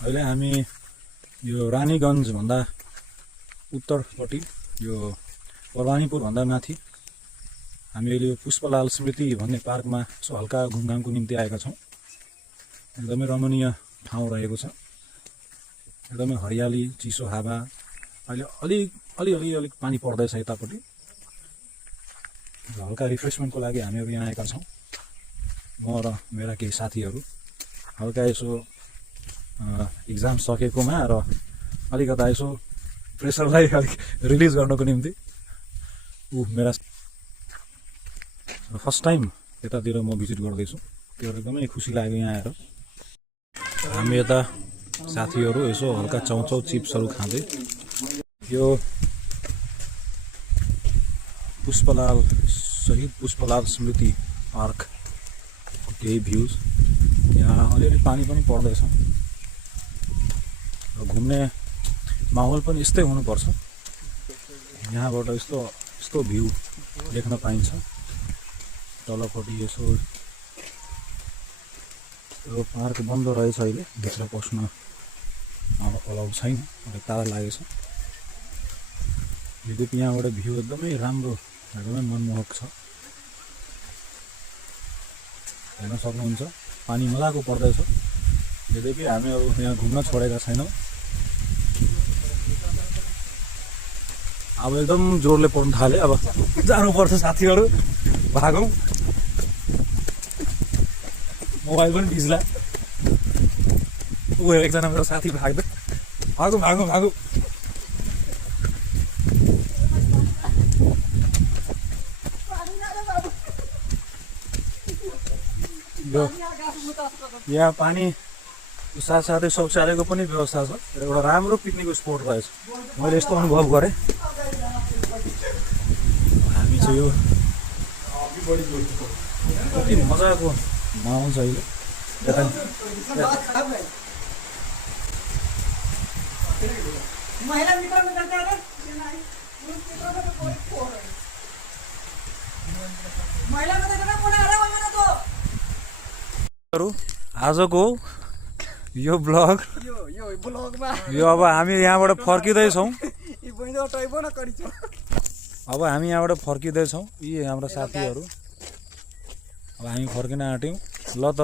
अहिले हामी यो रानीगञ्ज भन्दा उत्तरपट्टि यो परवानीपुर भन्दा माथि हामी अहिले पुष्पलाल स्मृति भन्ने पार्कमा यसो हल्का घुमघामको निम्ति आएका छौँ। एकदमै रमणीय ठाउँ रहेको छ, एकदमै हरियाली, चिसो हावा। अहिले अलिक पानी पर्दैछ यतापट्टि। हल्का रिफ्रेसमेन्टको लागि हामीहरू यहाँ आएका छौँ, म र मेरा केही साथीहरू। हल्का यसो इक्जाम सकेकोमा र अलिकता यसो प्रेसरलाई अलिक रिलिज गर्नको निम्ति। मेरा फर्स्ट टाइम यतातिर म भिजिट गर्दैछु, त्यो एकदमै खुसी लाग्यो यहाँ आएर। हामी यता साथीहरू यसो हल्का चाउचाउ चिप्सहरू खाँदै यो शहीद पुष्पलाल स्मृति पार्क केही भ्यूज। यहाँ अलिअलि पानी पनि पर्दैछ र घुम्ने माहौल पनि यस्तै हुनुपर्छ। यहाँबाट यस्तो भ्यू देख्न पाइन्छ। तलपट्टि यसो यो पार्क बन्द रहेछ, अहिले भित्र पस्न अलाउड छैन, अलिक तार लागेछ। यद्यपि यहाँबाट भ्यू एकदमै राम्रो, एकदमै मनमोहक छ, हेर्न सक्नुहुन्छ। पानी मजाको पर्दैछ। यद्यपि हामी अब यहाँ घुम्न छोडेका छैनौँ। अब एकदम जोरले पर्न थाल्यो, अब जानुपर्छ साथीहरू, भागौँ। मोबाइल पनि भिज्ला। एकजना मेरो साथी भाग्दै, भागौँ। यहाँ पानी साथसाथै शौचालयको पनि व्यवस्था छ। एउटा राम्रो पिकनिक स्पोट रहेछ, मैले यस्तो अनुभव गरेँ। हामी चाहिँ यो कति मजाको माहौल छ अहिले। आजको यो ब्लग यो अब हामी यहाँबाट फर्किँदैछौँ। यी हाम्रा साथीहरू। अब हामी फर्किन आँट्यौँ। ल त।